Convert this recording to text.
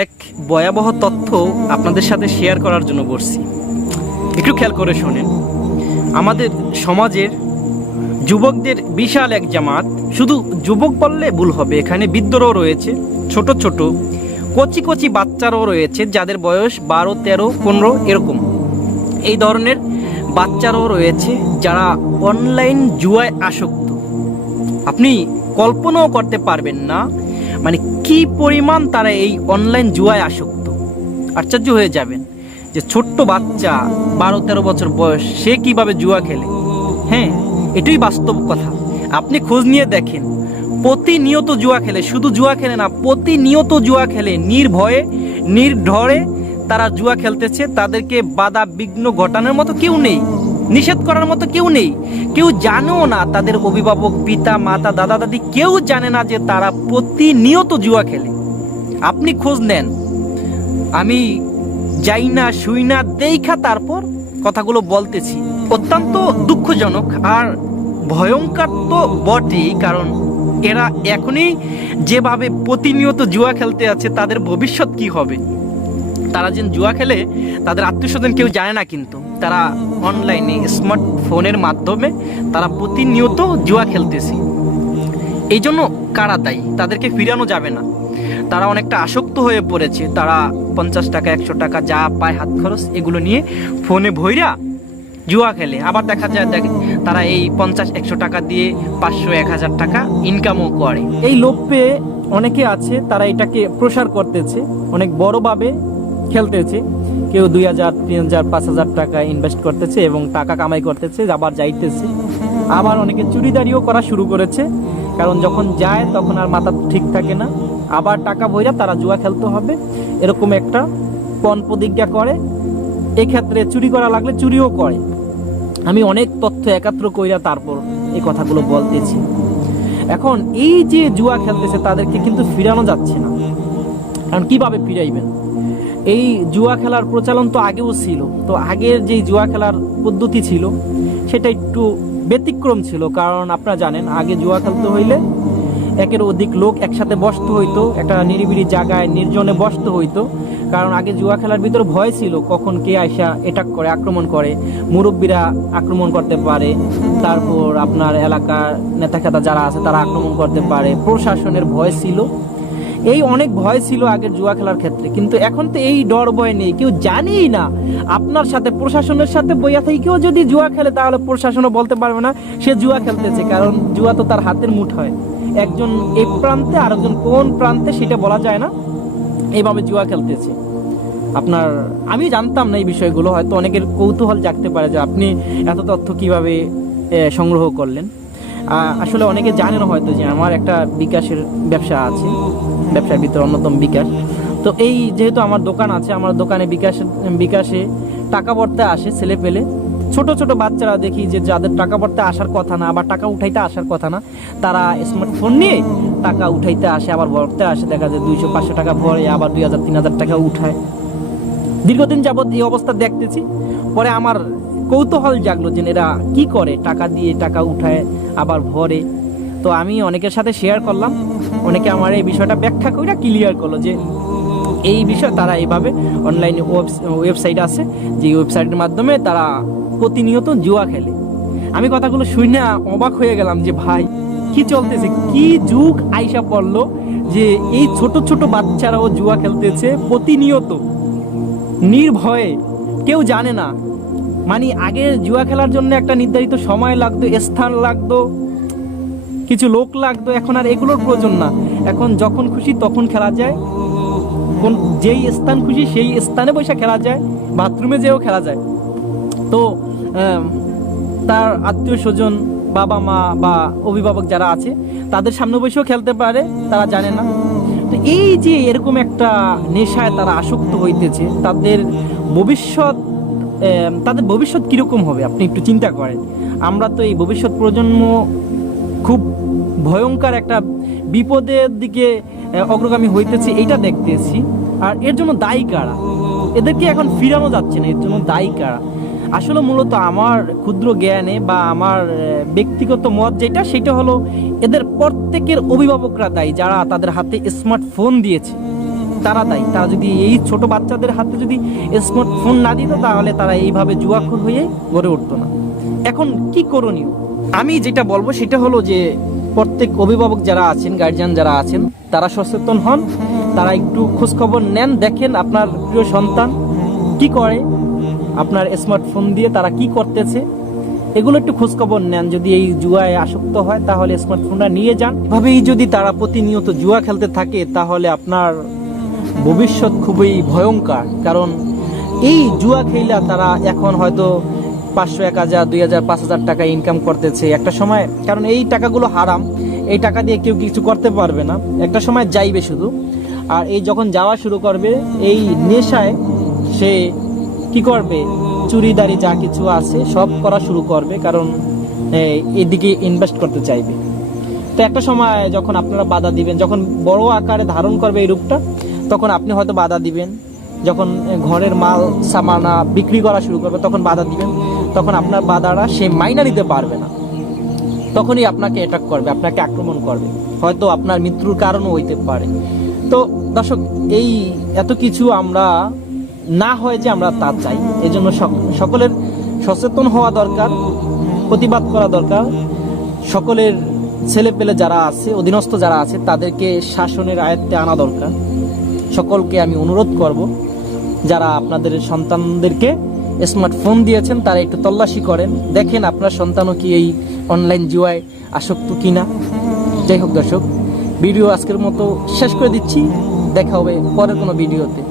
এক ভয়াবহ তথ্য আপনাদের সাথে শেয়ার করার জন্য বসছি। একটু খেয়াল করে শোনেন। আমাদের সমাজের যুবকদের বিশাল এক জামাত, শুধু যুবক বললে ভুল হবে, এখানে বৃদ্ধরাও রয়েছে, ছোট ছোট কচি কচি বাচ্চারাও রয়েছে, যাদের বয়স 12, 13, 15 এরকম। এই ধরনের বাচ্চারাও রয়েছে যারা অনলাইন জুয়ায় আসক্ত। আপনি কল্পনাও করতে পারবেন না মানে কি পরিমাণ তারা এই অনলাইন জুয়ায় আসক্ত। আশ্চর্য হয়ে যাবেন যে ছোট্ট বাচ্চা 12-13 বছর বয়স, সে কিভাবে জুয়া খেলে। হ্যাঁ, এটাই বাস্তব কথা। আপনি খোঁজ নিয়ে দেখেন, প্রতিনিয়ত জুয়া খেলে, শুধু জুয়া খেলে না, প্রতিনিয়ত জুয়া খেলে, নির্ভয়ে নির্ঢরে তারা জুয়া খেলতেছে। তাদেরকে বাধা বিঘ্ন ঘটানোর মতো কেউ নেই, নিষেধ করার মতো কেউ নেই। কেউ জানেও না, তাদের অভিভাবক, পিতা মাতা, দাদা দাদি কেউ জানে না যে তারা প্রতিনিয়ত জুয়া খেলে। আপনি খোঁজ নেন, আমি যাই না শুই না দেখা তারপর কথাগুলো বলতেছি। অত্যন্ত দুঃখজনক আর ভয়ঙ্কর তো বটেই, কারণ এরা এখনই যেভাবে প্রতিনিয়ত জুয়া খেলতে আছে, তাদের ভবিষ্যৎ কি হবে। তারা যে জুয়া খেলে তাদের আত্মীয়স্বজন কেউ জানে না, কিন্তু তারা অনলাইনে স্মার্টফোনের মাধ্যমে তারা প্রতিনিয়ত জুয়া খেলতেছে। এই জন্য কারা দায়ী? তাদেরকে ফিরানো যাবে না। তারা অনেকটা আসক্ত হয়ে পড়েছে। তারা 50 টাকা 100 টাকা যা পায় হাত খরচ, এগুলো নিয়ে ফোনে ভইরা জুয়া খেলে। আবার দেখা যায় তারা এই 50-100 টাকা দিয়ে 500-1000 টাকা ইনকামও করে। এই লোভ পেয়ে অনেকে আছে, তারা এটাকে প্রসার করতেছে, অনেক বড়ভাবে খেলতেছে। কেউ 2000, 3000, 5000 টাকা ইনভেস্ট করতেছে এবং টাকা কামাই করতেছে, আবার যাইতেছে। আবার অনেকে চুরিদারিও করা শুরু করেছে, কারণ যখন যায় তখন আর মাথা ঠিক থাকে না, আবার টাকা বইরা তারা জুয়া খেলতে হবে, এরকম একটা পণ প্রতিজ্ঞা করে। এক্ষেত্রে চুরি করা লাগলে চুরিও করে। আমি অনেক তথ্য একাত্র কইরা তারপর এই কথাগুলো বলতেছি। এখন এই যে জুয়া খেলতেছে তাদেরকে কিন্তু ফিরানো যাচ্ছে না। কারণ কিভাবে ফিরাইবেন? এই জুয়া খেলার প্রচলন তো আগেও ছিল, তো আগের যে জুয়া খেলার পদ্ধতি ছিল সেটা একটু ব্যতিক্রম ছিল। কারণ আপনারা জানেন, আগে জুয়া খেলতে হইলে একের অধিক লোক একসাথে বসতে হইতো, একটা নিরিবিলি জায়গায় নির্জনে বসতে হইতো। কারণ আগে জুয়া খেলার ভিতরে ভয় ছিল, কখন কে আইসা অ্যাটাক করে, আক্রমণ করে, মুরব্বীরা আক্রমণ করতে পারে, তারপর আপনার এলাকার নেতা যারা আছে তারা আক্রমণ করতে পারে, প্রশাসনের ভয় ছিল। এই অনেক ভয় ছিল আগের জুয়া খেলার ক্ষেত্রে, কিন্তু এখন তো এই ডর ভয় নেই। কেউ জানেই না আপনার সাথে, প্রশাসনের সাথে বইয়া থেকে কেউ যদি জুয়া খেলে তাহলে প্রশাসনও বলতে পারবে না সে জুয়া খেলতেছে, কারণ জুয়া তো তার হাতের মুঠোয়। একজন এই প্রান্তে আর একজন কোন প্রান্তে সেটা বলা যায় না, এইভাবে জুয়া খেলতেছে। আপনার আমি জানতাম না এই বিষয়গুলো, হয়তো অনেকের কৌতূহল জাগতে পারে যে আপনি এত তথ্য কিভাবে সংগ্রহ করলেন। আসলে অনেকে জানে না হয়তো যে আমার একটা বিকাশের ব্যবসা আছে, ব্যবসার ভিতরে অন্যতম বিকাশ। তো এই যেহেতু আমার দোকান আছে, আমার দোকানে বিকাশে টাকা ভরতে আসে ছেলে পেলে, ছোট ছোট বাচ্চারা দেখি যে যাদের টাকা ভরতে আসার কথা না, আবার টাকা উঠাইতে আসার কথা না, তারা স্মার্টফোন নিয়ে টাকা উঠাইতে আসে, আবার ভরতে আসে। দেখা যায় 200-500 টাকা ভরে আবার 2000-3000 টাকা উঠায়। দীর্ঘদিন যাবৎ এই অবস্থা দেখতেছি। পরে আমার কৌতূহল জাগলো যে এরা কি করে, টাকা দিয়ে টাকা উঠায় আবার ভরে। তো আমি অনেকের সাথে শেয়ার করলাম, অনেকে আমার এই বিষয়টা ব্যাখ্যা করে ক্লিয়ার করলো যে এই বিষয় তারা এইভাবে অনলাইনে ওয়েবসাইট আছে, যে ওয়েবসাইটের মাধ্যমে তারা প্রতিনিয়ত জুয়া খেলে। আমি কথাগুলো শুনে অবাক হয়ে গেলাম যে ভাই, কি চলতেছে, কি যুগ আইসা পড়লো যে এই ছোট ছোট বাচ্চারাও জুয়া খেলতেছে প্রতিনিয়ত নির্ভয়ে, কেউ জানে না। মানে আগে জুয়া খেলার জন্য একটা নির্ধারিত সময় লাগতো, স্থান লাগতো, কিছু লোক লাগতো। এখন আর এগুলোর প্রয়োজন না, এখন যখন খুশি তখন খেলা যায়, যেই স্থান খুশি সেই স্থানে বসে খেলা যায়, বাথরুমে যেও খেলা যায়। তো তার আত্মীয় স্বজন, বাবা মা বা অভিভাবক যারা আছে তাদের সামনে বসেও খেলতে পারে, তারা জানে না। তো এই যে এরকম একটা নেশায় তারা আসক্ত হইতেছে, তাদের ভবিষ্যৎ কিরকম হবে আপনি একটু চিন্তা করেন। আমরা তো এই ভবিষ্যৎ প্রজন্ম খুব ভয়ঙ্কর একটা বিপদের দিকে অগ্রগামী হইতেছে, এইটা দেখতেছি। আর এর জন্য দায়ী কারা? এদেরকে এখন ফিরানো যাচ্ছে না, এর জন্য দায়ী কারা? আসলে মূলত আমার ক্ষুদ্র জ্ঞানে বা আমার ব্যক্তিগত মত যেটা, সেটা হলো এদের প্রত্যেকের অভিভাবকরা দায়ী, যারা তাদের হাতে স্মার্টফোন দিয়েছে। তারা দায়ী। তারা যদি এই ছোট বাচ্চাদের হাতে যদি স্মার্টফোন না দিত, তাহলে তারা এইভাবে জুয়াখোর হয়ে গড়ে উঠতো না। এখন কি করণীয়? আমি যেটা বলবো সেটা হলো যে প্রত্যেক অভিভাবক যারা আছেন, গার্জিয়ান যারা আছেন, তারা সচেতন হন, তারা একটু খোঁজখবর নেন, দেখেন আপনার প্রিয় সন্তান কি করে, আপনার স্মার্টফোন দিয়ে তারা কি করতেছে, এগুলো একটু খোঁজখবর নেন। যদি এই জুয়ায় আসক্ত হয় তাহলে স্মার্টফোনটা নিয়ে যান। এভাবেই যদি তারা প্রতিনিয়ত জুয়া খেলতে থাকে তাহলে আপনার ভবিষ্যৎ খুবই ভয়ঙ্কর। কারণ এই জুয়া খেলা তারা এখন হয়তো 500, 1000, 2000, 5000 টাকা ইনকাম করতেছে একটা সময়। কারণ এই টাকাগুলো হারাম, এই টাকা দিয়ে কেউ কিছু করতে পারবে না, একটা সময় যাইবে শুধু। আর এই যখন যাওয়া শুরু করবে এই নেশায়, সে কি করবে, চুরিদারি যা কিছু আছে সব করা শুরু করবে, কারণ এদিকে ইনভেস্ট করতে চাইবে। তো একটা সময় যখন আপনারা বাধা দিবেন, যখন বড় আকারে ধারণ করবে এই রূপটা, তখন আপনি হয়তো বাধা দিবেন। যখন ঘরের মাল সামানা বিক্রি করা শুরু করবে তখন বাধা দিবেন, তখন আপনার বাধাটা সে মাইনা নিতে পারবে না, তখনই আপনাকে অ্যাটাক করবে, আপনাকে আক্রমণ করবে, হয়তো আপনার মৃত্যুর কারণও হইতে পারে। তো দর্শক, এই এত কিছু আমরা না হয় যে আমরা তা চাই, এজন্য সকলের সচেতন হওয়া দরকার, প্রতিবাদ করা দরকার। সকলের ছেলে পেলে যারা আছে, অধীনস্থ যারা আছে, তাদেরকে শাসনের আয়ত্তে আনা দরকার। সকলকে আমি অনুরোধ করব, যারা আপনাদের সন্তানদেরকে স্মার্টফোন দিয়েছেন তারা একটু তল্লাশি করেন, দেখেন আপনার সন্তানও কি এই অনলাইন জুয়ায় আসক্ত কিনা। যাই হোক দর্শক, ভিডিও আজকের মতো শেষ করে দিচ্ছি, দেখা হবে পরের কোনো ভিডিওতে।